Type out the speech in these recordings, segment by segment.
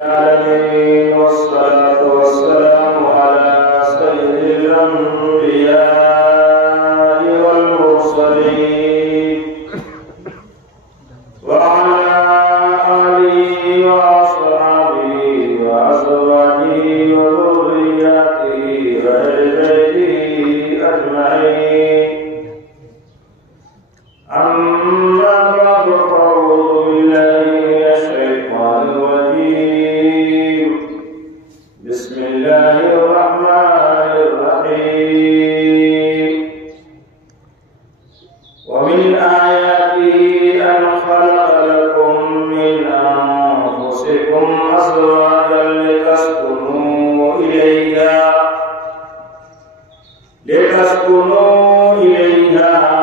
العالمين والصلاة والسلام على سيد الأنبياء والمرسلين وعلى آله وأصحابه وأزواجه وذرياته وأهل بيته أجمعين. أما بعد فأعوذ بالله من الشيطان الرجيم. بسم الله الرحمن الرحيم. ومن آياته أن خلق لكم من أنفسكم أزواجا لتسكنوا إليها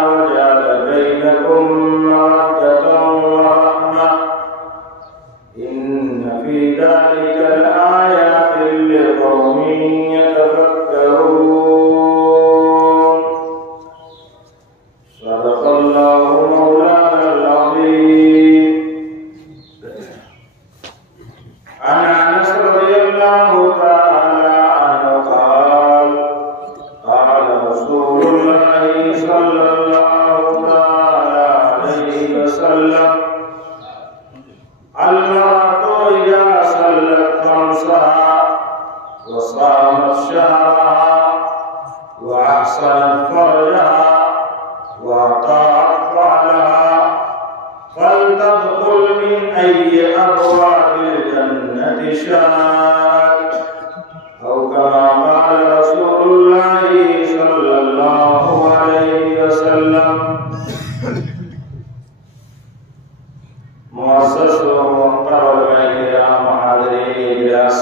وجعل بينكم مودة ورحمة إن في ذلك لآيات لقوم يتفكرون. صدق الله مولانا العظيم. عن أنس رضي الله تعالى عنه قال قال رسول الله صلى الله تعالى عليه وسلم: المرأة إذا صلت خمسها وصامت شهرها وأحسنت فرجها وأطاعت بعلها فلتدخل من أي أبواب الجنة شاءت، أو كما قال رسول الله صلى الله عليه وسلم. معزز و محترم کرام حاضرین اجلاس،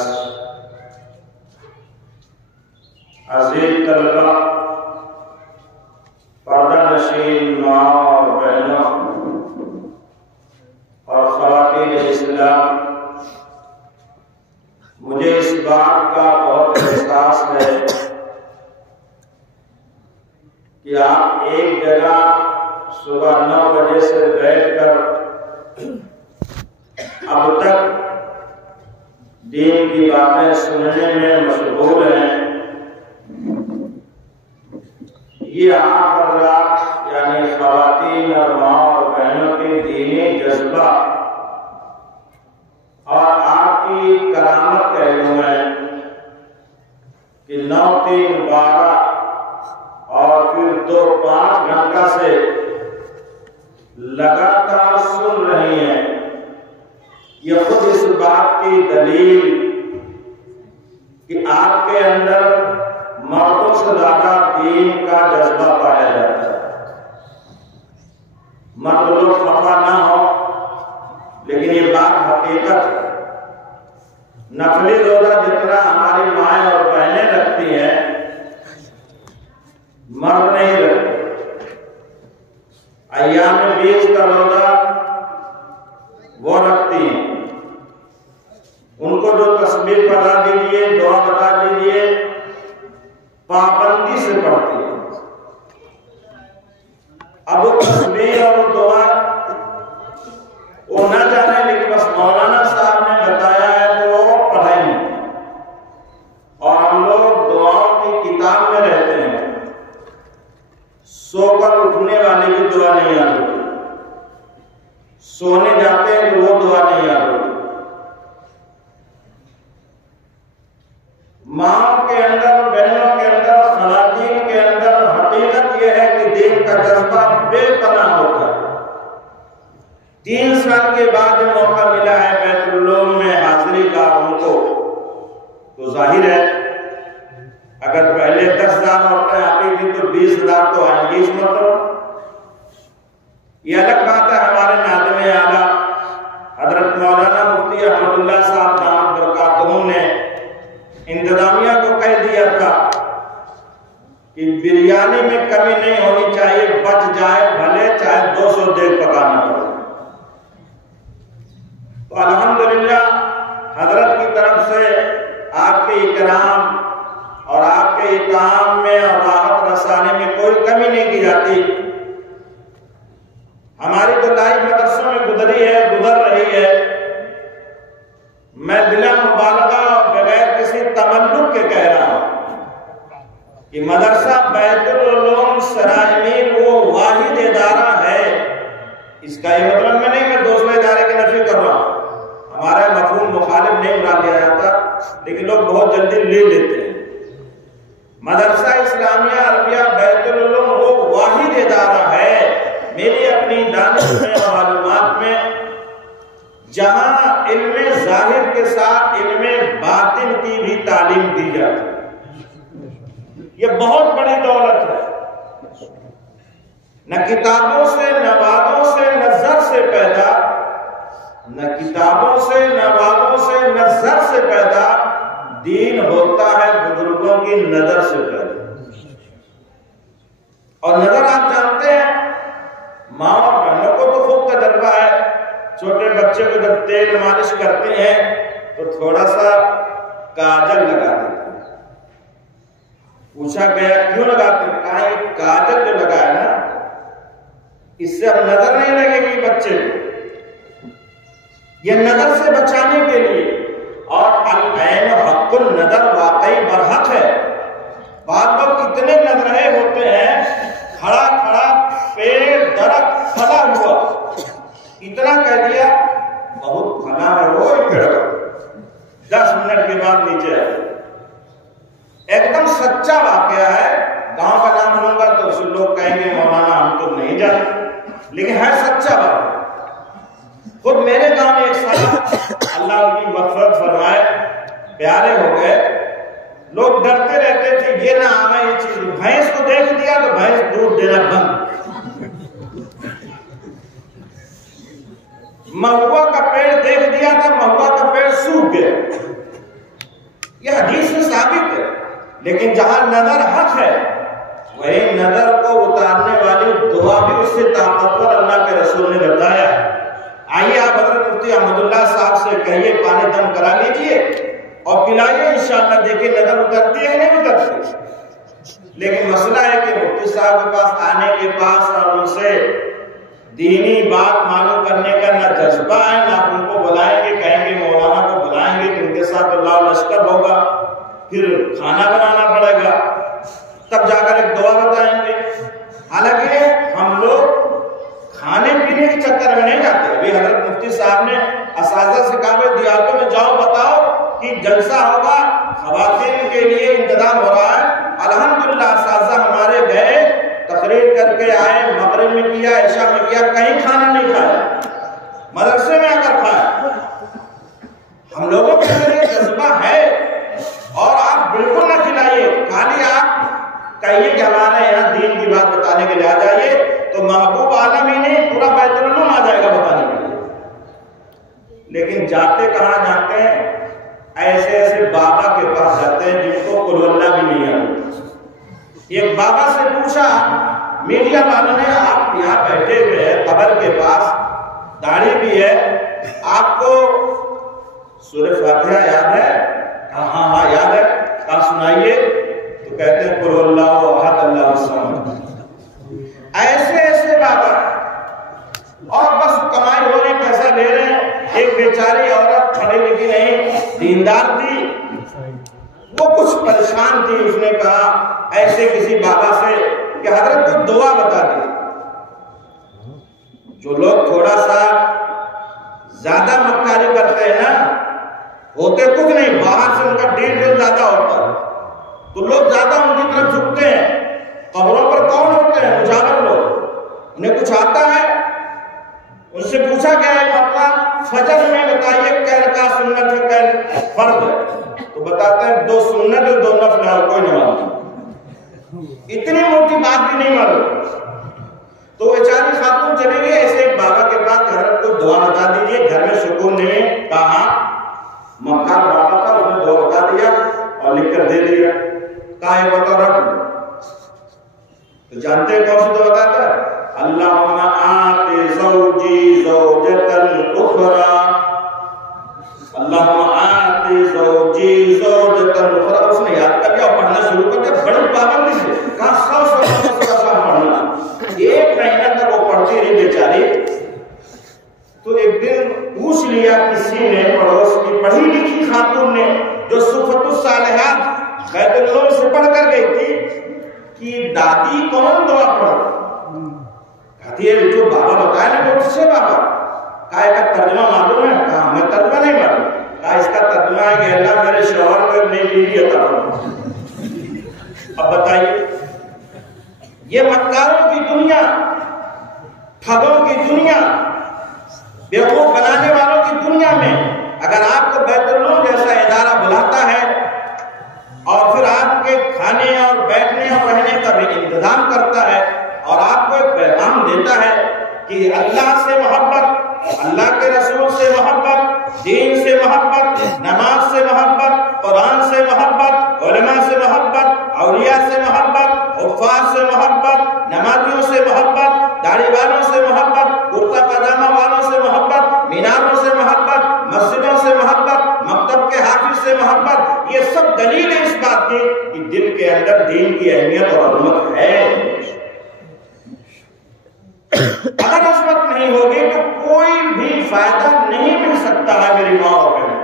عزیز طلبہ، پردہ نشین ماں اور بہنوں اور خواتین اسلام، مجھے اس بات کا بہت احساس ہے کہ آپ ایک جگہ صبح 9 بجے سے بیٹھ کر اب تک دین کی باتیں سننے میں مشغول ہیں. یہ آپ حضرات یعنی خواتین اور ماں اور بہنوں کے دینی جذبہ اور آپ کی کرامت کہلوں میں کہ 9 3 12 اور پھر 2 5 گھنٹہ سے لگاتار سن رہی ہیں. یہ خود اس بات کی دلیل کہ آپ کے اندر مردوں سے زیادہ دین کا جذبہ پایا جاتا ہے. مرد لوگ خفا نہ ہو، لیکن یہ بات حقیقت ہے. نفلی روزہ جتنا ہماری مائیں اور بہنیں رکھتی ہیں، مرد نہیں رکھتے. ایام 20 کا روزہ وہ رکھتی ہیں. ان کو جو تسبیح پڑھا دیجیے، دعا بتا دیجیے، پابندی سے پڑھتی ہیں. اب وہ تسبیح اور دعا وہ نہ جانے، لیکن بس مولانا صاحب نے بتایا ہے تو وہ پڑھیں گے. اور ہم لوگ دعاؤں کی کتاب میں رہتے ہیں. سو کر اٹھنے والے کی دعا نہیں یاد ہوتی، سونے جاتے ہیں تو وہ دعا نہیں یاد ہوتی. ماں کے اندر، بہنوں کے اندر، خواتین کے اندر حقیقت یہ ہے کہ دین کا جذبہ بے پناہ ہوتا ہے. 3 سال کے بعد موقع ملا ہے بیت العلوم میں حاضری کا ان کو، تو ظاہر ہے اگر پہلے 10,000 عورتیں آتی تھی تو 20,000 تو آئیں گی اس مرتبہ. یہ الگ بات ہے. ہمارے ناظم اعلیٰ حضرت مولانا مفتی احمد اللہ صاحب دامت برکاتہم نے انتظامیہ کو کہہ دیا تھا کہ بریانی میں کمی نہیں ہونی چاہیے، بچ جائے بھلے چاہے 200 دیگ پکانا پڑے. تو الحمدللہ حضرت کی طرف سے آپ کے اکرام اور آپ کے اطعام میں اور راحت رسانے میں کوئی کمی نہیں کی جاتی. ہماری تو لائف مدرسوں میں گزر رہی ہے. میں بلا مبالغہ اور بغیر کسی تملک کے کہہ رہا ہوں کہ مدرسہ بیت العلوم سرائے میر وہ واحد ادارہ ہے. اس کا یہ مطلب میں نہیں کہ دوسرے ادارے کی نفی کر رہا ہوں، ہمارا مفہوم مخالف نہیں بنا لیا جاتا، لیکن لوگ بہت جلدی لے لیتے ہیں. مدرسہ اسلامیہ عربیہ بیت العلوم وہ واحد ادارہ ہے میری اپنی دانش میں اور معلومات میں جہاں علم ظاہر کے ساتھ علم باطن کی بھی تعلیم دی جاتی ہے. یہ بہت بڑی دولت ہے، نہ کتابوں سے نہ وعدوں سے نہ زر سے پیدا، نہ کتابوں سے نہ وعدوں سے نہ زر سے پیدا، دین ہوتا ہے بزرگوں کی نظر سے پیدا. اور نظر آپ جانتے ہیں، ماں اور بہنوں کو تو خوب تجربہ ہے. چھوٹے بچے کو جب تیل مالش کرتے ہیں تو تھوڑا سا کاجل لگا دیتے ہیں. پوچھا گیا کیوں لگاتے ہیں؟ کہا یہ کاجل جو لگایا نا اس سے اب نظر نہیں لگے گی بچے کو، یہ نظر سے بچانے کے لیے. اور العین حق النظر واقعی برحق ہے. بعض لوگ اتنے نظرے ہوتے ہیں، کھڑا کھڑا پیڑ درخت پھلا ہوا، اتنا کہہ دیا بہت پھلا ہے وہ پیڑ، 10 منٹ کے بعد نیچے آئے. ایک دم سچا واقعہ ہے. گاؤں کا نام لوں گا تو اسے لوگ کہیں گے مولانا ہم تو نہیں جانتے، لیکن ہے سچا واقعہ. خود میرے گاؤں میں ایک سال اللہ ان کی مغفرت فرمائے پیارے ہو گئے، لوگ ڈرتے رہتے تھے یہ نہ آنا یہ چیز. بھینس کو دیکھ دیا تو بھینس دودھ دینا بند، مہوا کا پیڑ دیکھ دیا تھا مہوا کا پیڑ سوکھ گیا. یہ حدیث سے ثابت ہے. لیکن جہاں نظر حق ہے وہی نظر کو اتارنے والی دعا بھی اس سے طاقتور اللہ کے رسول نے بتایا ہے. آئیے آپ حضرت مفتی احمد اللہ صاحب سے کہیے پانی دم کرا لیجئے اور پلائیے، انشاءاللہ دیکھیں نظر اترتی ہے نہیں اترتی. لیکن مسئلہ ہے کہ مفتی صاحب کے پاس آنے کے پاس اور ان سے دینی بات معلوم کرنے کا نہ جذبہ ہے، نہ آپ ان کو بلائیں گے، کہیں گے مولانا کو بلائیں گے کہ ان کے ساتھ اللہ لشکر ہوگا، پھر کھانا بنانا پڑے گا، تب جا کر ایک دعا بتائیں گے. حالانکہ ہم لوگ کھانے پینے کے چکر میں نہیں جاتے. ابھی حضرت مفتی صاحب نے اساتذہ سے کہا دیہاتوں میں جاؤ بتاؤ کہ جلسہ ہوگا، خواتین کے لیے انتظام ہو رہا ہے. الحمدللہ اساتذہ ہمارے گئے، تقریر کر کے آئے، مغرب میں کیا، عشاء میں کیا، کہیں کھانا نہیں کھایا، مدرسے میں آ کر کھایا. ہم لوگوں کے لیے جذبہ ہے. اور آپ بالکل نہ کھلائیے، خالی آپ کہیے کہ ہمارے یہاں دین کی بات بتانے کے لیے آ جائیے تو محبوب عالم ہی نہیں پورا بیت العلوم آ جائے گا بتانے کے لیے. لیکن جاتے کہاں جاتے ہیں؟ ایسے ایسے بابا کے پاس جاتے ہیں جن کو قل اللہ بھی نہیں آتی. ایک بابا سے پوچھا میڈیا والوں نے، آپ یہاں بیٹھے ہوئے ہیں قبر کے پاس، داڑھی بھی ہے، آپ کو سورہ فاتحہ یاد ہے؟ ہاں ہاں یاد ہے. آپ سنائیے. تو کہتے ہیں قل اللہ احد اللہ الصمد. ایسے ایسے بابا، اور بس کمائی ہو رہی، پیسہ لے رہے ہیں. ایک بیچاری عورت پڑھی لکھی نہیں، دیندار تھی، وہ کچھ پریشان تھی. اس نے کہا ایسے کسی بابا سے کہ حضرت کو دعا بتا دی. جو لوگ تھوڑا سا زیادہ مکاری کرتے ہیں نا، ہوتے کچھ نہیں، باہر سے ان کا ڈیل زیادہ ہوتا ہے تو لوگ زیادہ ان کی طرف جھکتے ہیں. قبروں پر کون ہوتے ہیں؟ مجاور لوگ، انہیں کچھ آتا ہے. ان سے پوچھا گیا ہے موقع فجر میں بتائیے کیا رکعت سنت ہے کیا فرض ہے؟ تو بتاتے ہیں 2 سنت اور 2 نفل ہے، کوئی نہیں معلوم. اتنی موٹی بات بھی نہیں معلوم. تو بیچاری خاتون چلے گئے ایسے ایک بابا کے پاس، حضرت کو دعا بتا دیجیے، گھر میں سکون نہیں. کہا مکار بابا تھا، اس نے دعا بتا دیا اور لکھ کر دے دیا. کہا یہ بتا رکھ دو. تو جانتے ہیں کون سی دعا بتاتا ہے؟ اللہم آت زوجی زوجتا اخرى، اللہم آت زوجی زوجتا اخرى. اس نے یاد کر کے اور پڑھنا شروع کر دیا. بڑی پابندی سے کہا 100 پڑھنا. ایک مہینہ تک وہ پڑھتی رہی بیچاری. تو ایک دن پوچھ لیا کسی نے، پڑوس کی پڑھی لکھی خاتون نے جو صفت الصالحات بیت العلوم سے پڑھ کر گئی تھی کہ دادی کون دعا پڑھا، کہتی ہے جو بابا بتایا نا وہ کس سے بابا، کہا اس کا ترجمہ معلوم ہے، کہا ہمیں ترجمہ نہیں معلوم، کہا اس کا ترجمہ ہے کہ اللہ میرے شوہر کو ایک نئی بیوی عطا فرما۔ اب بتائیے یہ مکاروں کی دنیا، ٹھگوں کی دنیا، بیوقوف بنانے والوں کی دنیا میں اگر آپ کو بیت العلوم جیسا ادارہ بلاتا ہے اور پھر آپ کے کھانے اور بیٹھنے اور رہنے کا بھی انتظام کرتا ہے اور آپ کو ایک پیغام دیتا ہے کہ اللہ سے محبت، اللہ کے رسول سے محبت، دین سے محبت، نماز سے محبت، قرآن سے محبت، علماء سے محبت، اولیاء سے محبت، حفاظ سے محبت، نمازیوں سے محبت، داڑھی والوں سے محبت، کرتا پاجامہ والوں سے محبت، میناروں سے محبت، مسجدوں سے محبت، مکتب کے حافظ سے محبت، یہ سب دلیل ہے اس بات کی کہ دل کے اندر دین کی اہمیت اور عظمت ہے۔ اگر عظمت نہیں ہوگی تو کوئی بھی فائدہ نہیں مل سکتا ہے میری ماں اور بہن۔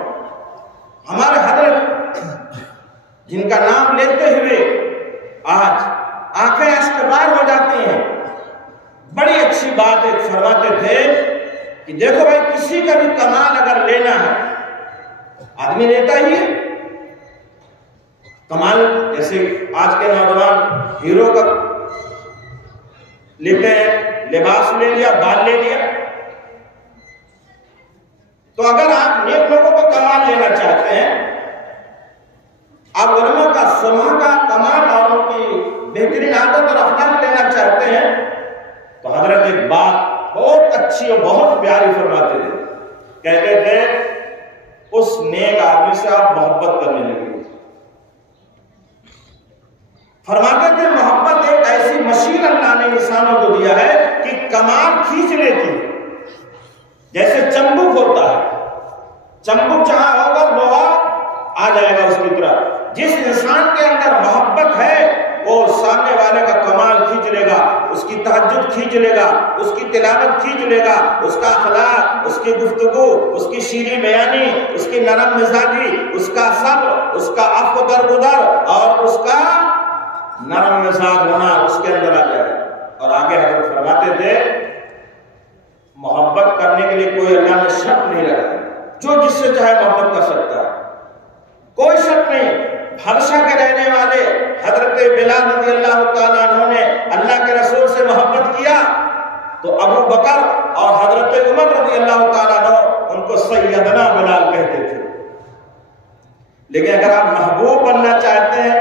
ہمارے حضرت جن کا نام لیتے ہوئے آج آنکھیں اشکبار ہو جاتی ہیں، بڑی اچھی بات ایک فرماتے تھے کہ دیکھو بھائی کسی کا بھی کمال اگر لینا ہے، آدمی لیتا ہی ہے کمال، جیسے آج کے نوجوان ہیرو کا لیتے ہیں، لباس لے لیا، بال لے لیا۔ تو اگر آپ نیک لوگوں کو کمال لینا چاہتے ہیں، آپ علماء کا صلح کا کمال اور ان کی بہترین عادت اور اخلاق لینا چاہتے ہیں، تو حضرت ایک بات بہت اچھی اور بہت پیاری فرماتے تھے، کہتے تھے اس نیک آدمی سے آپ محبت کرنے لگے۔ فرماتے تھے محبت ایک ایسی مشین اللہ نے انسانوں کو دیا ہے کہ کمال کھینچ لیتی ہے، جیسے چمبک ہوتا ہے، چمبک جہاں ہوگا لوہا آ جائے گا اس کی طرف۔ جس انسان کے اندر محبت ہے وہ سامنے والے کا کمال کھینچ لے گا، اس کی تہجد کھینچ لے گا، اس کی تلاوت کھینچ لے گا، اس کا اخلاق، اس کی گفتگو، اس کی شیریں بیانی، اس کی نرم مزاجی، اس کا صبر، اس کا عفو درگزر اور اس کا نرم مزاج ہونا اس کے اندر آ جائے گا۔ اور آگے حضرت فرماتے تھے محبت کرنے کے لیے کوئی اللہ نے شرط نہیں رکھا، جو جس سے چاہے محبت کر سکتا ہے، کوئی شرط نہیں۔ حبشہ کے رہنے والے حضرت بلال رضی اللہ تعالیٰ عنہ نے اللہ کے رسول سے محبت کیا تو ابو بکر اور حضرت عمر رضی اللہ تعالیٰ عنہ ان کو سیدنا بلال کہتے تھے۔ لیکن اگر آپ محبوب بننا چاہتے ہیں،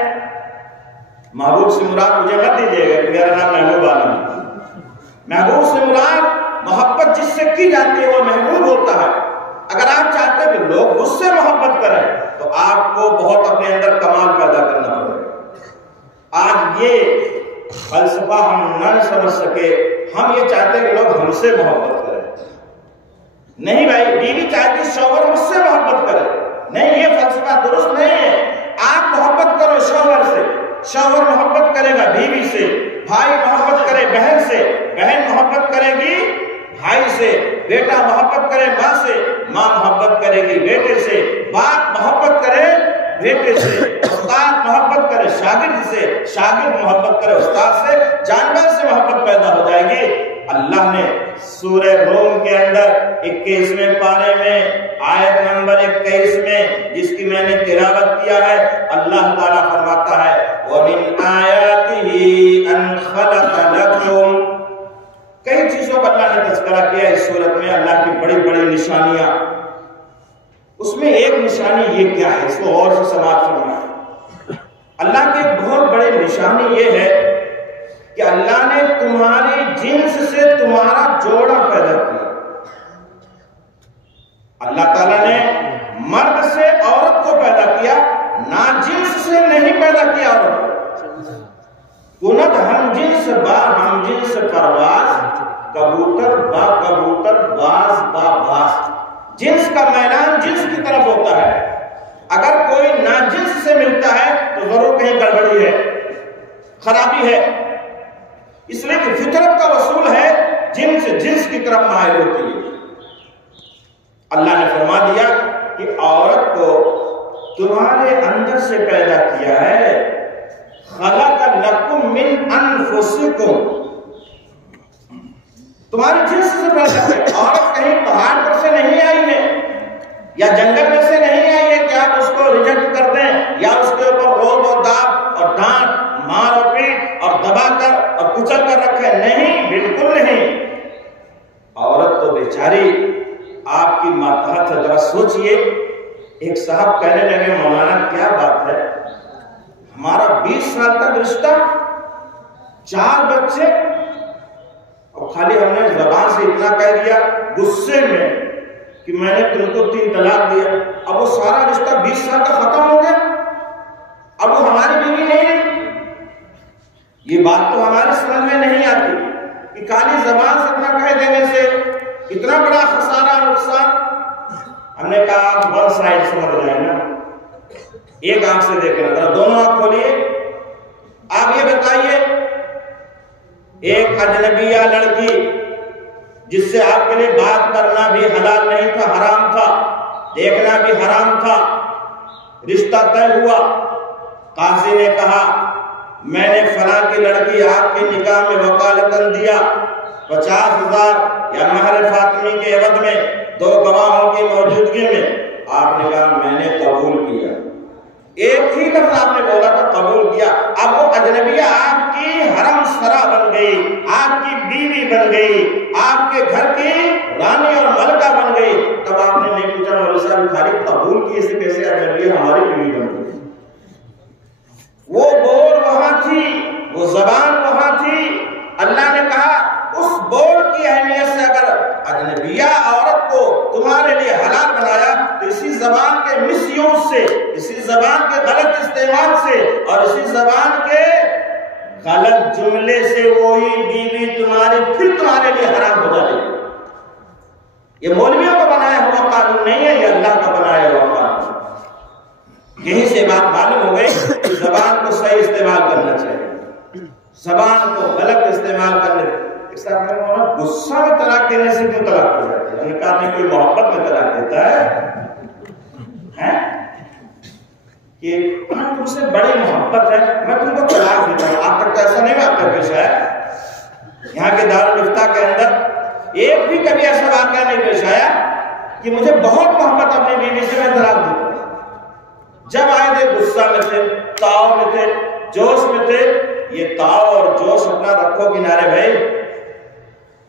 محبوب سے مراد مجھے مت دیجیے گا کہ میرا نام محبوب عالم ہے، محبوب سے مراد محبت جس سے کی جاتی ہے وہ محبوب ہوتا ہے۔ اگر آپ چاہتے ہیں کہ لوگ مجھ سے محبت کریں تو آپ کو بہت اپنے اندر کمال پیدا کرنا پڑے گا۔ آج یہ فلسفہ ہم نہ سمجھ سکے، ہم یہ چاہتے ہیں کہ لوگ ہم سے محبت کریں۔ نہیں بھائی، بیوی چاہتی شوہر مجھ سے محبت کرے، نہیں، یہ فلسفہ درست نہیں ہے۔ آپ محبت کرو شوہر سے، شوہر محبت کرے گا بیوی سے، بھائی محبت کرے بہن سے، بہن محبت کرے گی بھائی سے، بیٹا محبت کرے ماں سے، ماں محبت کرے گی بیٹے سے، باپ محبت کرے بیٹے سے، استاد محبت کرے شاگرد سے، شاگرد محبت کرے استاد سے، جانور سے محبت پیدا ہو جائے گی۔ اللہ نے سورہ روم کے اندر 21ویں پارے میں آیت نمبر 21 میں جس کی میں نے تلاوت کیا ہے، اللہ تعالیٰ فرماتا ہے وَمِنْ آيَاتِهِ أَنْ خَلَقَ لَكُمْ، کئی چیزوں پر اللہ نے تذکرہ کیا اس صورت میں، اللہ کی بڑی بڑی نشانیاں۔ اس میں ایک نشانی یہ کیا ہے، اس کو اور سے سماعت فرمائیں۔ اللہ کی ایک بہت بڑی نشانی یہ ہے کہ اللہ نے تمہاری جنس سے تمہارا جوڑا پیدا کیا۔ اللہ تعالیٰ نے مرد سے عورت کو پیدا کیا، ناجنس سے نہیں پیدا کیا عورت کو۔ کنت ہم جنس با ہم جنس پرواز، کبوتر با کبوتر، باز با باز۔ جنس کا میلان جنس کی طرف ہوتا ہے، اگر کوئی ناجنس سے ملتا ہے تو ضرور کہیں گڑبڑی ہے، خرابی ہے، اس لیے کہ فطرت کا اصول ہے جنس جنس کی طرف مائل ہوتی ہے۔ اللہ نے فرما دیا کہ عورت کو تمہارے اندر سے پیدا کیا ہے. خلق لکم من انفسکم، تمہاری جنس سے پیدا ہے. اور کہیں پہاڑ پر سے نہیں آئی ہے یا جنگل میں سے نہیں آئی ہے کہ آپ اس کو ریجیکٹ کر دیں یا اس کے اوپر روب اور داب اور ڈانٹ مار اور پیٹ اور دبا کر اور کچل کر رکھے. نہیں، بالکل نہیں. عورت تو بیچاری آپ کی ماتحت ہے. ذرا سوچئے، ایک صاحب کہنے لگے مولانا کیا بات ہے، ہمارا 20 سال تک رشتہ، 4 بچے، اور خالی ہم نے زبان سے اتنا کہہ دیا غصے میں کہ میں نے تم کو 3 طلاق دیا. اب وہ سارا رشتہ 20 سال کا ختم ہو گیا، اب وہ ہماری بیوی نہیں ہے. یہ بات تو ہماری سمجھ میں نہیں آتی کہ خالی زبان سے اتنا کہہ دینے سے اتنا بڑا خسارہ نقصان. ہم نے کہا آپ ون سائڈ سمجھ رہے ہیں نا، ایک آنکھ سے دیکھیں، ذرا دونوں آنکھ کھولیے. آپ یہ بتائیے، ایک اجنبیہ لڑکی جس سے آپ کے لیے بات کرنا بھی حلال نہیں تھا، حرام تھا، دیکھنا بھی حرام تھا، رشتہ طے ہوا، قاضی نے کہا میں نے فلاں کی لڑکی آپ کے نکاح میں وکالتاً دیا 50,000 یا مہر فاطمی کے عوض میں 2 گواہوں کی موجودگی میں. آپ نے کہا میں نے قبول کیا. ایک ہی لفظ آپ نے بولا تھا قبول کیا. اب وہ اجنبیہ آپ کی حرم سرا بن گئی، آپ کی بیوی بن گئی، آپ کے گھر کی رانی اور ملکہ بن گئی. تب آپ نے نہیں پوچھا مولوی صاحب بخاری قبول کیے سے کیسے اجنبیہ ہماری بیوی بن گئی؟ وہ بول وہاں تھی، وہ زبان وہاں تھی. اللہ نے کہا اس بول کی اہمیت سے اگر اجنبیہ عورت کو تمہارے لیے حلال بنایا تو اسی زبان کے مس یوز سے، اسی زبان کے غلط استعمال سے اور اسی زبان کے غلط جملے سے وہی بیوی تمہاری پھر تمہارے لیے حرام ہو جائے گی. یہ مولویوں کا بنایا ہوا قانون نہیں ہے، یہ اللہ کا بنایا ہوا قانون. یہیں سے بات معلوم ہو گئی کہ زبان کو صحیح استعمال کرنا چاہیے، زبان کو غلط استعمال کرنے. غصہ میں طلاق دینے سے کیوں طلاق ہو جاتی ہے؟ ہم نے کہا نہیں، کوئی محبت میں طلاق دیتا ہے کہ تم سے بڑی محبت ہے، میں تم کو طلاق دیتا ہوں. آپ تک تو ایسا نہیں واقعہ پیش ہے. یہاں کے دارالفتہ کے اندر ایک بھی کبھی ایسا واقعہ نہیں پیش آیا کہ مجھے بہت محبت اپنی بیوی سے میں طلاق دیتا ہوں. جب آئے تھے غصہ میں تھے، تاؤ میں تھے، جوش میں تھے. یہ تاؤ اور جوش اپنا رکھو کنارے بھائی.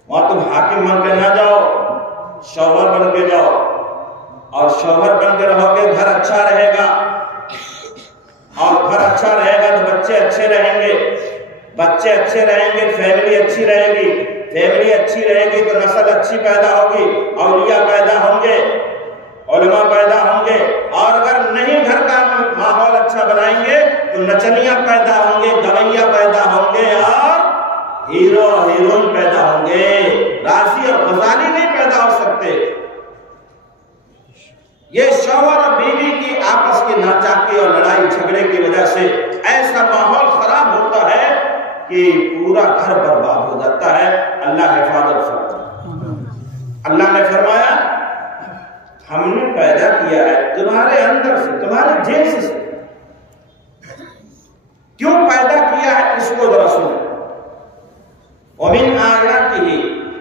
وہاں تم حاکم بن کے نہ جاؤ، شوہر بن کے جاؤ. اور شوہر بن کے رہو گے گھر اچھا رہے گا، اور گھر اچھا رہے گا تو بچے اچھے رہیں گے، بچے اچھے رہیں گے فیملی اچھی رہے گی، فیملی اچھی رہے گی تو نسل اچھی پیدا ہوگی، اولیاء پیدا ہوں گے، علماء پیدا ہوں گے. اور اگر نہیں گھر کا ماحول اچھا بنائیں گے تو نچنیاں پیدا ہوں گے، گویاں پیدا ہوں گے، اور ہیرو ہیروئن پیدا ہوں گے. راضی اور غزالی نہیں پیدا ہو سکتے. یہ شوہر اور بیوی کی آپس کی ناچاکی اور لڑائی جھگڑے کی وجہ سے ایسا ماحول خراب ہوتا ہے کہ پورا گھر برباد ہو جاتا ہے. اللہ حفاظت فرمائے. اللہ نے فرمایا ہم نے پیدا کیا ہے تمہارے اندر سے، تمہارے جنس سے. کیوں پیدا کیا ہے اس کو ذرا سنو. وَمِنْ آيَاتِهِ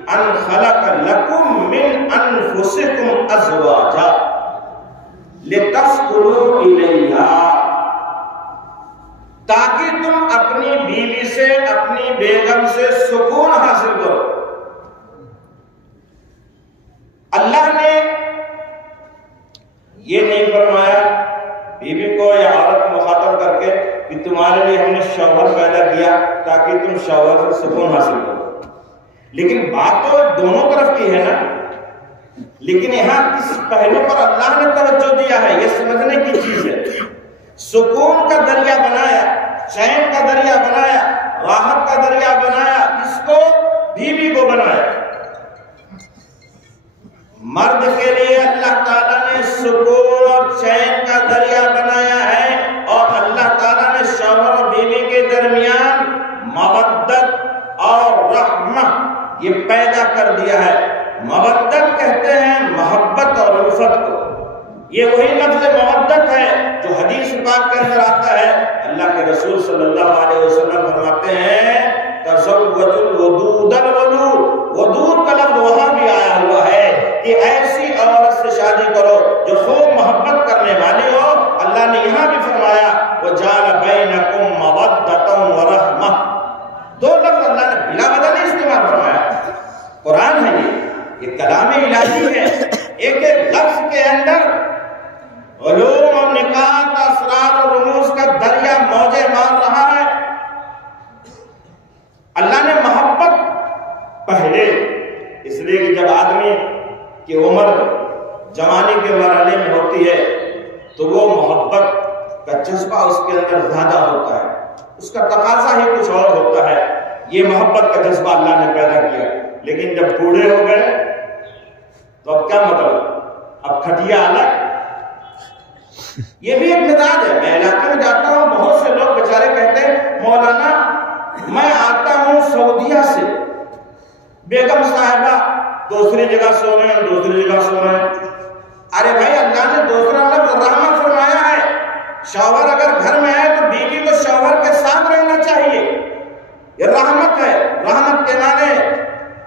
أَنْ خَلَقَ لَكُم مِّنْ أَنفُسِكُمْ أَزْوَاجًا لِتَسْكُنُوا إِلَيْهَا، تاکہ تم اپنی بیوی سے، اپنی بیگم سے سکون حاصل کرو. اللہ نے یہ نہیں فرمایا بیوی کو یا عورت کو مخاطب کر کے کہ تمہارے لیے ہم نے شوہر پیدا کیا تاکہ تم شوہر سے سکون حاصل کرو. لیکن بات تو دونوں طرف کی ہے نا. لیکن یہاں اس پہلو پر اللہ نے توجہ دیا ہے، یہ سمجھنے کی چیز ہے. سکون کا دریا بنایا، چین کا دریا بنایا، راحت کا دریا بنایا. کس کو؟ بیوی کو بنایا. مرد کے لیے اللہ تعالیٰ نے سکون اور چین کا دریا بنایا ہے، اور اللہ تعالیٰ نے شوہر اور بیوی کے درمیان مودت اور رحمت یہ پیدا کر دیا ہے. مودت کہتے ہیں محبت اور الفت کو. یہ وہی لفظ مودت ہے صلی اللہ علیہ وسلم فرماتے ہیں تزوجوا الودود الولود، ودود کا لفظ وہاں بھی آیا ہوا ہے کہ ایسی عورت سے شادی کرو جو خوب محبت کرنے والی ہو۔ اللہ نے یہاں بھی فرمایا وَجَعَلَ بَيْنَكُمْ مَوَدَّةً وَرَحْمَةً، دو لفظ اللہ نے بلا بدل استعمال فرمایا۔ قرآن ہے یہ کلام الہی ہے، ایک ایک لفظ کے اندر علوم اور نکات اسرار اور رموز کا دریا موجیں مار رہا ہے۔ اللہ نے محبت پہلے اس لیے کہ جب آدمی کی عمر جوانی کے مرحلے میں ہوتی ہے تو وہ محبت کا جذبہ اس کے اندر زیادہ ہوتا ہے، اس کا تقاضا ہی کچھ اور ہوتا ہے۔ یہ محبت کا جذبہ اللہ نے پیدا کیا، لیکن جب بوڑھے ہو گئے تو اب کیا مطلب، اب کھٹیا الگ۔ یہ بھی ایک مزاج ہے۔ میں علاقے میں جاتا ہوں، بہت سے لوگ بیچارے کہتے ہیں مولانا میں آتا ہوں سعودیہ سے، بیگم صاحبہ دوسری جگہ سو رہے ہیں، دوسری جگہ سو رہے ہیں۔ ارے بھائی اللہ نے دوسرا لفظ رحمت فرمایا ہے، شوہر اگر گھر میں ہے تو بیوی کو شوہر کے ساتھ رہنا چاہیے، یہ رحمت ہے۔ رحمت کے معنی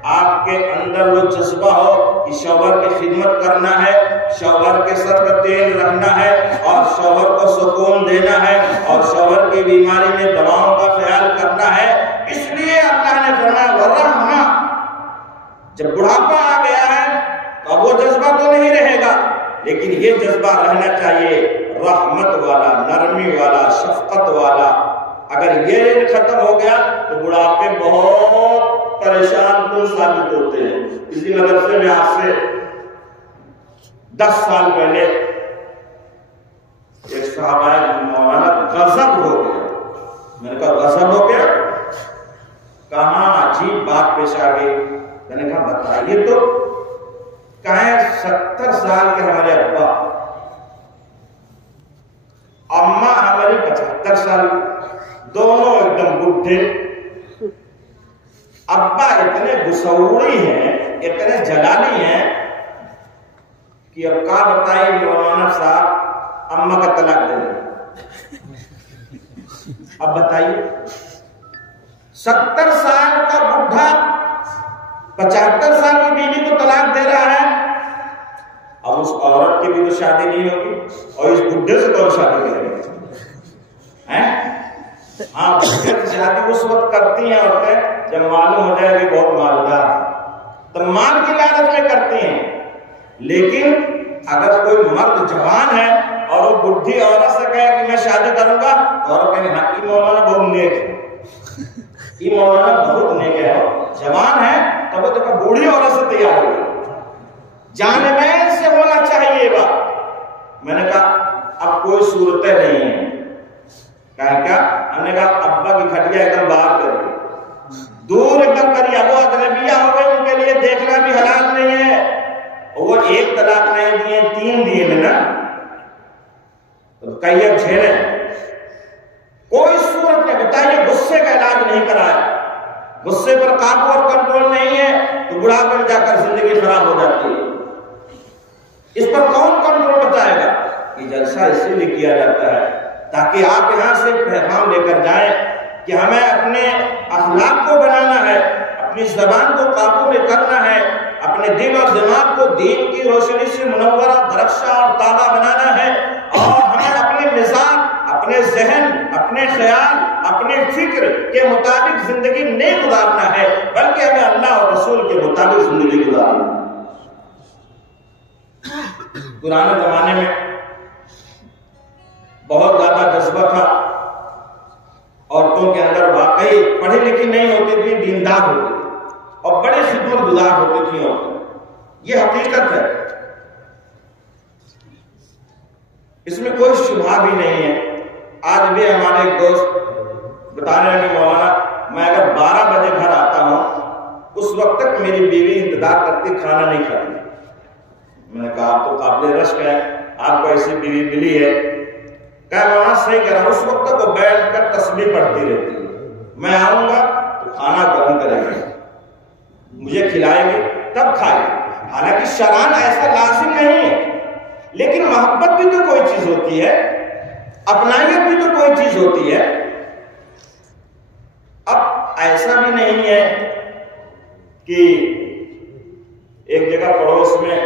آپ کے اندر وہ جذبہ ہو کہ شوہر کی خدمت کرنا ہے، شوہر کے سر پر تیل رکھنا ہے اور شوہر کو سکون دینا ہے اور شوہر کی بیماری میں دواؤں کا خیال کرنا ہے۔ اس لیے اللہ نے فرمایا ورحمہ۔ جب بڑھاپا آ گیا ہے تو اب وہ جذبہ تو نہیں رہے گا، لیکن یہ جذبہ رہنا چاہیے رحمت والا، نرمی والا، شفقت والا۔ اگر یہ ختم ہو گیا تو بڑھاپے بہت پریشان کن ثابت ہوتے ہیں۔ اسی مدرسے میں آج سے 10 سال پہلے ایک صحابہ مولانا غضب ہو گیا۔ میں نے کہا غضب ہو گیا؟ کہاں عجیب بات پیش آ گئی۔ میں نے کہا بتائیے تو۔ کہیں 70 سال کے ہمارے ابا، اماں ہماری 75 سال، دونوں ایک دم بڈھے۔ ابا اتنے غصوڑی ہیں، اتنے جلالی ہیں کہ اب کہا بتائیے مولانا صاحب اماں کا طلاق دے دیں۔ اب بتائیے 70 سال کا بڈھا 75 سال کی بیوی کو طلاق دے رہا ہے۔ اب اس عورت کی بھی تو شادی نہیں ہوگی اور اس بڈھے سے کون شادی کرے گی؟ ہاں بڈھے کی شادی اس وقت کرتی ہیں عورتیں جب معلوم ہو جائے کہ بہت مالدار ہے، تو مال کی لالچ میں کرتی ہیں۔ لیکن اگر کوئی مرد جوان ہے اور وہ بڈھی عورت سے کہے کہ میں شادی کروں گا، تو عورت کہیں ہاں یہ مولانا بہت نیک ہے، یہ مولانا بہت نیک ہے، جوان ہے تو وہ دیکھا بوڑھی عورت سے تیار ہو گئی۔ جان بین سے ہونا چاہیے یہ بات۔ میں نے کہا اب کوئی صورتیں نہیں ہیں۔ کہا کیا؟ ہم نے کہا ابا کی کھٹیا ایک دم باہر کر دی، دور ایک دم کری۔ اب وہ اجنبیہ ہو گئے، ان کے لیے دیکھنا بھی حلال نہیں ہے۔ وہ ایک طلاق نہیں دیے، 3 دیے نا، تو کئی اب جھیلیں۔ کوئی صورت نہیں۔ بتائیے غصے کا علاج نہیں کرایا، غصے پر قابو اور کنٹرول نہیں ہے تو بڑھاپے میں جا کر زندگی خراب ہو جاتی ہے۔ اس پر کون کنٹرول بتائے گا؟ یہ جلسہ اسی لیے کیا جاتا ہے تاکہ آپ یہاں سے پیغام لے کر جائیں کہ ہمیں اپنے اخلاق کو بنانا ہے، اپنی زبان کو قابو میں کرنا ہے، اپنے دل اور دماغ کو دین کی روشنی سے منورہ، درخشاں اور تازہ بنانا ہے، اور ہمیں اپنے مزاج، اپنے ذہن، اپنے خیال، اپنے فکر کے مطابق زندگی نہیں گزارنا ہے، بلکہ ہمیں اللہ اور رسول کے مطابق زندگی گزارنا ہے۔ پرانے زمانے میں بہت زیادہ جذبہ تھا، عورتوں کے اندر واقعی پڑھی لکھی نہیں ہوتی تھی، دیندار ہوتی تھی اور بڑے خدمت گزار ہوتی تھیں عورتیں۔ یہ حقیقت ہے، اس میں کوئی شبہ بھی نہیں ہے۔ آج بھی ہمارے ایک دوست بتا رہے ہیں کہ مولانا میں اگر 12 بجے گھر آتا ہوں اس وقت تک میری بیوی انتظار کرتی، کھانا نہیں کھاتی۔ میں نے کہا آپ تو قابل رشک ہے، آپ کو ایسی بیوی ملی ہے؟ کہا مولانا صحیح کہہ رہا ہوں، اس وقت تک وہ بیٹھ کر تسبیح پڑھتی رہتی ہے، میں آؤں گا تو کھانا گرم کرے گی، مجھے کھلائے گی تب کھائے گی۔ حالانکہ شرعاً ایسا لازم نہیں ہے، لیکن محبت بھی تو کوئی چیز ہوتی ہے، اپنائیت بھی تو کوئی چیز ہوتی ہے۔ ایسا بھی نہیں ہے کہ ایک جگہ پڑوس میں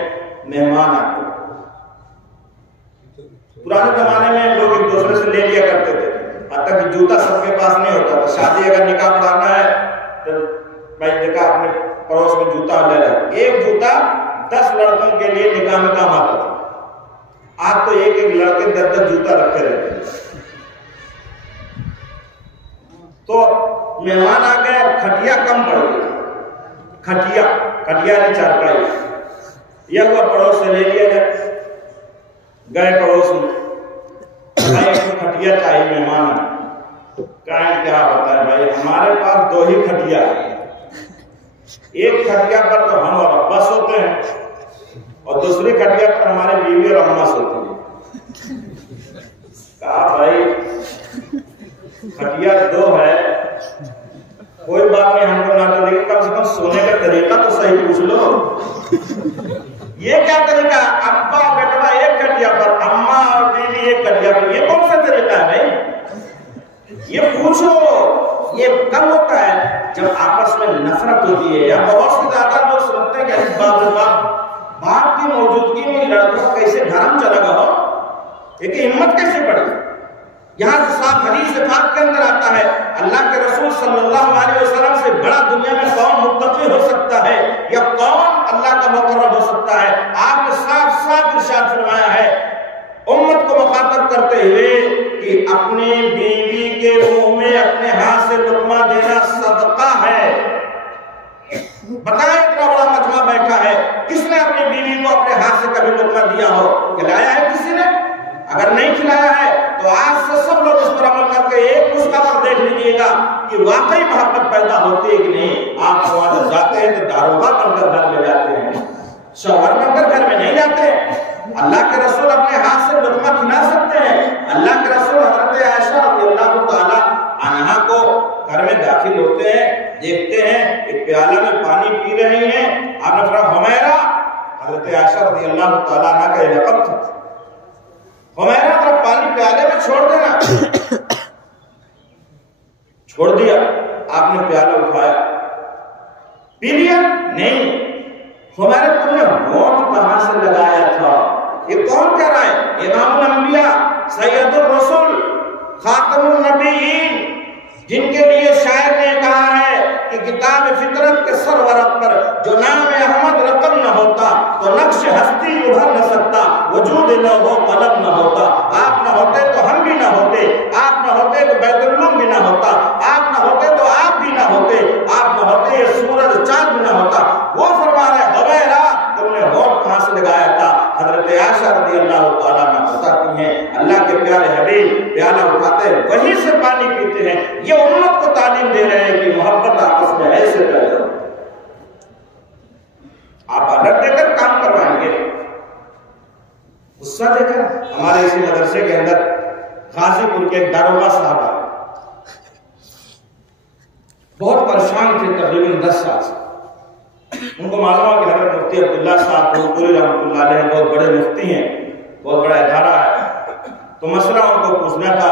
مہمان آتے، پرانے زمانے میں لوگ ایک دوسرے سے لے لیا کرتے تھے، حتیٰ کہ جوتا سب کے پاس نہیں ہوتا تھا، شادی اگر نکاح پڑھانا ہے تو بھائی دیکھا اپنے پڑوس میں جوتا لے رہا، ایک جوتا 10 لڑکوں کے لیے نکاح میں کام آتا تھا، آج تو ایک ایک لڑکے 10 جوتا رکھے رہتے ہیں۔ تو مہمان آ گئے، کھٹیا کم پڑ گئی، کھٹیا نہیں چارپائی، یہ ہوا پڑوس سے لے لیا گئے پڑوس میں کھٹیا چاہیے مہمان، کیا بتائے بھائی ہمارے پاس 2 ہی کھٹیا ہے، ایک کھٹیا پر تو ہم اور ابا سوتے ہیں اور دوسری کھٹیا پر ہمارے بیوی اور اماں سوتے ہیں۔ کہا بھائی کھٹیا 2 ہے، کوئی بات نہیں، ہم کو نہ تو، لیکن کم سے کم سونے کا طریقہ تو صحیح پوچھ لو۔ یہ کیا طریقہ، ابا بیٹا ایک کھٹیا پر، اماں اور بیوی ایک کھٹیا پر، یہ کون سا طریقہ ہے بھائی؟ یہ پوچھو، یہ کب ہوتا ہے جب آپس میں نفرت ہوتی ہے، یا بہت سے زیادہ لوگ سمجھتے ہیں کہ باپ کی موجودگی میں لڑکوں کا کیسے دھرم چلا گا ہو، لیکن ہمت کیسے پڑی؟ یہاں سے صاحب حدیث پاک کے اندر آتا ہے اللہ کے رسول صلی اللہ علیہ وسلم سے بڑا دنیا میں کون متقی ہو سکتا ہے یا کون اللہ کا مقرب ہو سکتا ہے؟ آپ نے صاف صاف ارشاد فرمایا ہے امت کو مخاطب کرتے ہوئے کہ اپنی بیوی کے منہ میں اپنے ہاتھ سے لقمہ دینا صدقہ ہے۔ بتائیں اتنا بڑا مجمع بیٹھا ہے، کس نے اپنی بیوی کو اپنے ہاتھ سے کبھی لقمہ دیا ہو؟ کھلایا ہے کسی نے؟ اگر نہیں کھلایا ہے تو آج سے سب لوگ اس پر عمل کر کے ایک نسخہ پر دیکھ لیجیے گا کہ واقعی محبت پیدا ہوتی ہے کہ نہیں۔ آپ وہاں جب جاتے ہیں تو داروغہ بن کر گھر میں جاتے ہیں، شوہر بن کر گھر میں نہیں جاتے۔ اللہ کے رسول اپنے ہاتھ سے لقمہ کھلا سکتے ہیں۔ اللہ کے رسول حضرت عائشہ رضی اللہ تعالی عنہا کو گھر میں داخل ہوتے ہیں، دیکھتے ہیں ایک پیالہ میں پانی پی رہی ہیں، آپ نے فرمایا حمیرہ، حضرت عائشہ رضی اللہ تعالی عنہا کا یہ لقب تھا، حمیرہ ذرا پانی پیالے میں چھوڑ دینا۔ چھوڑ دیا، آپ نے پیالہ اٹھایا، پی لیا؟ نہیں۔ حمیرہ تم نے ہونٹ کہاں سے لگایا تھا؟ یہ کون کہہ رہا ہے؟ امام الانبیاء، سید الرسول، خاتم النبیین، جن کے لیے شاعر نے کہا ہے کہ کتاب فطرت کے سر ورق پر جو نام احمد رقم نہ ہوتا تو نقش ہستی ابھر نہ سکتا، وجود لوح و قلم نہ ہوتا، آپ نہ ہوتے تو ہم بھی نہ ہوتے، آپ نہ ہوتے تو بیت العلوم بھی نہ ہوتا، آپ نہ ہوتے تو آپ بھی نہ ہوتے، آپ نہ ہوتے یہ سورج چاند بھی نہ ہوتا۔ وہ فرما رہے حمیرہ تم نے ہونٹ کہاں سے لگایا تھا؟ حضرت عائشہ رضی اللہ تعالیٰ عنہ بتاتی ہیں اللہ کے پیارے حبیب پیالہ اٹھاتے ہیں وہیں سے پانی پیتے ہیں۔ یہ امت کو تعلیم دے رہے ہیں کہ محبت آپس میں ایسے پیدا ہو۔ آپ آڈر دے کر کام کروائیں گے، غصہ دے کر۔ ہمارے اسی مدرسے کے اندر غازی پور کے ایک داروغہ صاحب آئے، بہت پریشان تھے تقریباً 10 سال سے۔ ان کو معلوم ہے کہ حضرت مفتی عبداللہ صاحب پوری رحمۃ اللہ علیہ بہت بڑے مفتی ہیں، بہت بڑا ادارہ ہے، تو مسئلہ ان کو پوچھنا تھا۔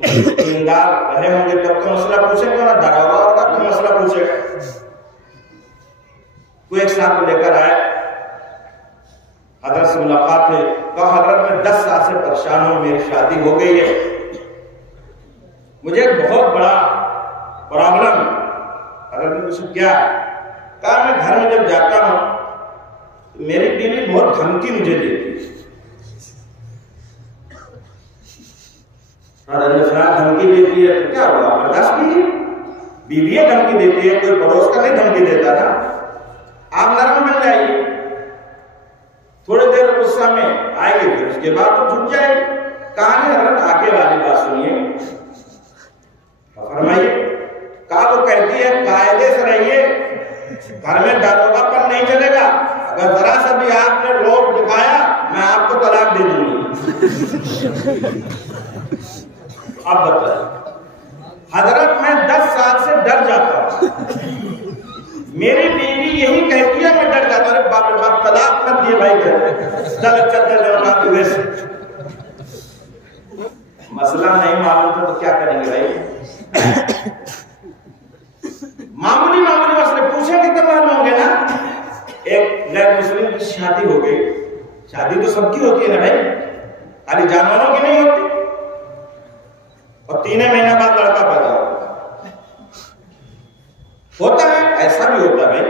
تو دیندار رہے ہوں گے تب تو مسئلہ پوچھیں گے، اور داروغہ ہوگا تو مسئلہ پوچھے گا۔ کوئی ایک صاحب کو لے کر آئے، حضرت سے ملاقات ہوئی، کہا حضرت میں 10 سال سے پریشان ہوں، میری شادی ہو گئی ہے، مجھے ایک بہت بڑا پرابلم ہے۔ حضرت نے پوچھا کیا؟ کہا میں گھر میں جب جاتا ہوں میری بیوی بہت دھمکی مجھے دیتی ہے۔ حضرت نے فرمایا دھمکی دیتی ہے تو کیا ہوا؟ برداشت کیجیے، بیوی دھمکی دیتی ہے، کوئی پڑوس کا نہیں دھمکی دیتا تھا، آپ نرم بن جائیے، تھوڑے دیر غصہ میں آئے گے پھر اس کے بعد تو جھک جائے گی۔ کہانی حضرت آگے والی بات سنیے، فرمائیے۔ کہا وہ کہتی ہے قاعدے سے رہیے، گھر میں داروغہ پر نہیں چلے گا، اگر ذرا سا بھی آپ نے روک دکھایا میں آپ کو طلاق دے دوں گی۔ اب بتائیں، حضرت میں 10 سال سے ڈر جاتا ہوں، میری بیوی یہی کہتی ہے میں ڈر جاتا ہوں، ارے باپ رے باپ طلاق مت دیے بھائی، چل چل چل بات ویسے مسئلہ نہیں معلوم تھا تو کیا کریں گے بھائی؟ معمولی مسئلے پوچھیں گے تو معلوم ہوں گے نا. ایک غیر مسلم کی شادی ہو گئی. شادی تو سب کی ہوتی ہے نا بھائی, خالی جانوروں کی نہیں ہوتی. اور 3 مہینہ بعد لڑکا پیدا ہوتا ہے. ایسا بھی ہوتا ہے بھائی,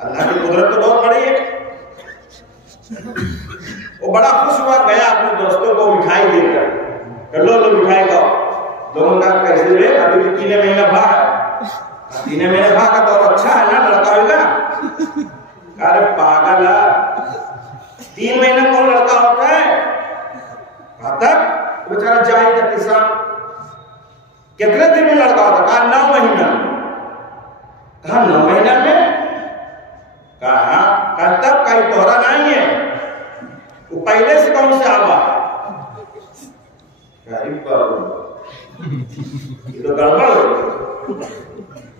اللہ کی قدرت تو بہت بڑی ہے. وہ بڑا خوش ہوا, گیا اپنے دوستوں کو مٹھائی دے کر, لو مٹھائی کھاؤ. لوگوں کا کیسے ہوئے, ابھی بھی 3 مہینہ بھاگ ہے. 3 مہینہ بھاگ کا تو اچھا ہے نا, لڑکا ہوگا. ارے پاگل, 3 مہینہ کون لڑکا ہوتا ہے؟ تب بیچارہ جائے گا کسان. کتنے دن میں لڑکا ہوتا؟ کہا 9 مہینہ. کہا 9 مہینہ میں؟ کہا تب کہیں توہرا نہیں ہے, وہ پہلے سے کون سے آبا ہے؟ یہ تو گڑبڑ ہو.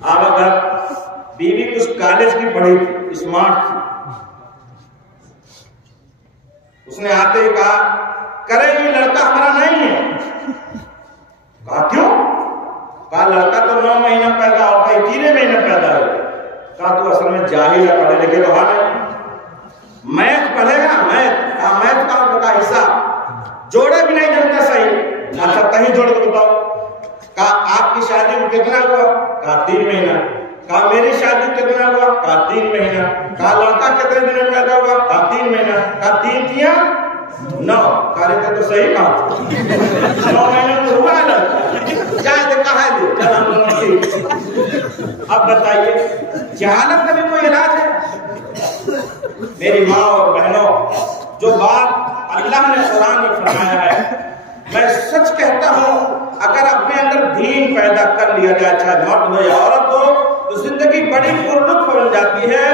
اب اگر بیوی کچھ کالج کی پڑھی تھی, اسمارٹ تھی, اس نے آتے ہی کہا کرے یہ لڑکا ہمارا نہیں ہے. کہا کیوں؟ کہا لڑکا تو 9 مہینہ پیدا ہوتا ہے, 3 مہینہ پیدا ہوتا ہے. کہا تو اصل میں جاہل ہے, پڑھے لکھے تو ہاں نہیں. میتھ پڑھے گا, میتھ کا حساب جوڑے بھی نہیں جانتا صحیح. اچھا کہیں جوڑ کے بتاؤ. کہا آپ کی شادی کو کتنا ہوا؟ کہا 3 مہینہ. کہا میری شادی کتنا ہوا؟ کہا 3 مہینہ. کہا لڑکا کتنے دن میں پیدا ہوا؟ کہا 3 مہینہ. کہا 3 کیا 9. کہا تو صحیح کہا 9 مہینہ تو ہوا ہے لڑکا. جائے تو کہا دے چل ہم دونوں ٹھیک. اب بتائیے جہالت کا بھی کوئی علاج ہے؟ میری ماں اور بہنوں, جو بات اللہ نے قرآن میں فرمایا ہے, میں سچ کہتا ہوں اگر اپنے اندر دین پیدا کر لیا جائے, چاہے مرد ہو یا عورت ہو, تو زندگی بڑی پرلطف بن جاتی ہے,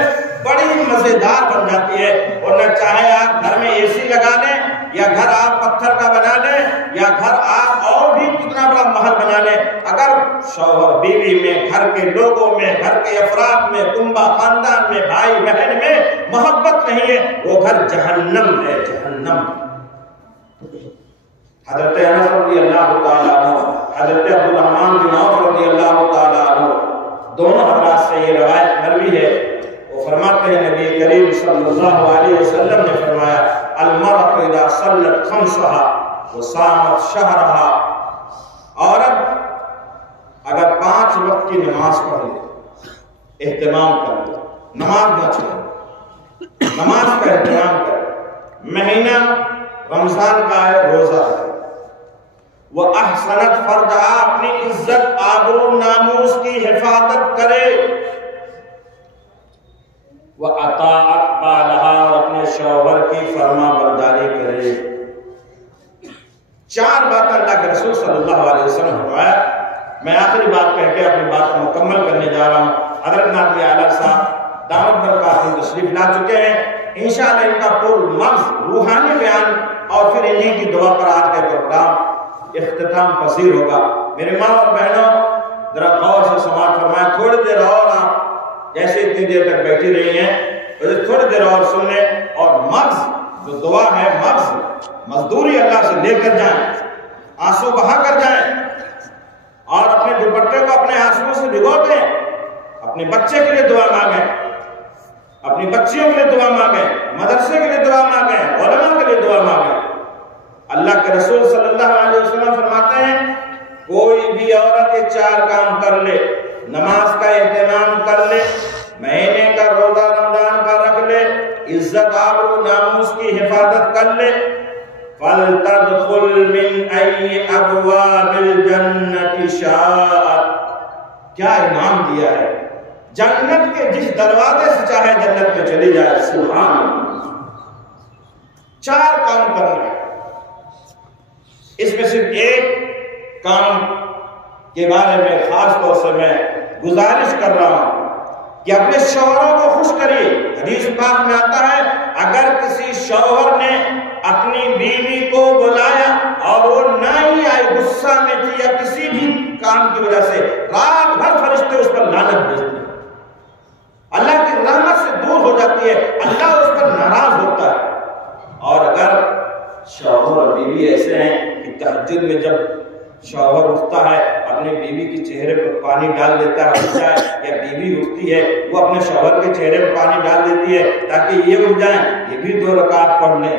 بڑی مزیدار بن جاتی ہے. اور نہ چاہے آپ گھر میں اے سی لگا لیں, یا گھر آپ پتھر کا بنا لیں, یا گھر آپ اور بھی کتنا بڑا محل بنا لیں, اگر شوہر بیوی میں, گھر کے لوگوں میں, گھر کے افراد میں, کنبہ خاندان میں, بھائی بہن میں محبت نہیں ہے, وہ گھر جہنم ہے, جہنم. حضرت انس رضی اللہ تعالیٰ عنہ, حضرت عبدالرحمن بن عوف رضی اللہ تعالیٰ عنہ, دونوں حضرات سے یہ روایت مروی ہے. وہ فرماتے ہیں نبی کریم صلی اللہ علیہ وسلم نے فرمایا المرأة اذا صلت خمسها وصامت شهرها, عورت اگر 5 وقت کی نماز پڑھ لے, اہتمام کر لے, نماز نہ چھوڑے, نماز کا اہتمام کرے, مہینہ رمضان کا ہے, روزہ ہے, وہ احسنت فرجہا, اپنی عزت آبرو ناموس کی حفاظت کرے, وہ اطاعت بالہا, اور اپنے شوہر کی فرما برداری کرے. 4 باتیں اللہ کے رسول صلی اللہ علیہ وسلم نے فرمایا. میں آخری بات کہہ کے اپنی بات کو مکمل کرنے جا رہا ہوں. حضرت ناظم اعلیٰ صاحب دعوت برکات تشریف لا چکے ہیں. انشاءاللہ ان کا پر مغز روحانی بیان اور پھر انہیں کی دعا پر آج کا پروگرام اختتام پذیر ہوگا. میرے ماں اور بہنوں, ذرا غور سے سماعت فرمائیں. تھوڑی دیر اور آپ جیسے اتنی دیر تک بیٹھی رہی ہیں, تھوڑی دیر اور سنیں, اور مغز جو دعا ہے, مغز مزدوری اللہ سے لے کر جائیں, آنسو بہا کر جائیں, اور اپنے دوپٹے کو اپنے آنسو سے بھگو دیں. اپنے بچے کے لیے دعا مانگیں, اپنی بچیوں کے لیے دعا مانگیں, مدرسے کے لیے دعا مانگیں, علماء کے لیے دعا مانگیں. اللہ کے رسول صلی اللہ علیہ وسلم فرماتے ہیں کوئی بھی عورت یہ 4 کام کر لے, نماز کا اہتمام کر لے, مہینے کا روزہ رمضان کا رکھ لے, عزت آبرو ناموس کی حفاظت کر لے, فَلْتَدْخُلْ مِنْ أَيِّ أَبْوَابِ الْجَنَّةِ شَاءَتْ. کیا انعام دیا ہے, جنت کے جس دروازے سے چاہے جنت میں چلی جائے. سبحان اللہ. 4 کام کرنا ہے. اس میں صرف ایک کام کے بارے میں خاص طور سے میں گزارش کر رہا ہوں کہ اپنے شوہروں کو خوش کریے. حدیث پاک میں آتا ہے اگر کسی شوہر نے اپنی بیوی کو بلایا اور وہ نہ ہی آئی, غصہ میں تھی یا کسی بھی کام کی وجہ سے, رات بھر فرشتے اس پر لعنت بھیجتے ہیں, اللہ کی رحمت سے دور ہو جاتی ہے, اللہ اس پر ناراض ہوتا ہے. اور اگر شوہر اور بیوی ایسے ہیں کہ تہجد میں جب شوہر اٹھتا ہے اپنے بیوی کے چہرے پر پانی ڈال دیتا ہے اٹھ جائے، یا بیوی اٹھتی ہے وہ اپنے شوہر کے چہرے پر پانی ڈال دیتی ہے تاکہ یہ اٹھ جائیں، یہ بھی 2 رکعت پڑھ لیں،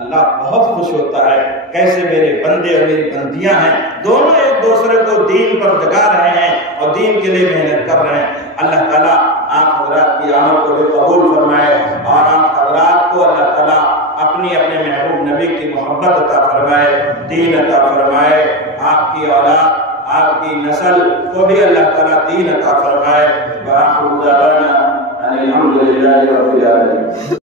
اللہ بہت خوش ہوتا ہے۔ کیسے میرے بندے اور میری بندیاں ہیں، دونوں ایک دوسرے کو دین پر جگا رہے ہیں اور دین کے لیے محنت کر رہے ہیں۔ اللہ تعالیٰ آپ حضرات کی عمل کو بھی قبول فرمائے اور آپ حضرات کو اللہ تعالیٰ اپنے محبوب نبی کی محبت عطا فرمائے، دین عطا فرمائے، آپ کی اولاد، آپ کی نسل کو بھی اللہ تعالیٰ دین عطا فرمائے۔ وآخر دعوانا ان الحمد للہ رب العالمین۔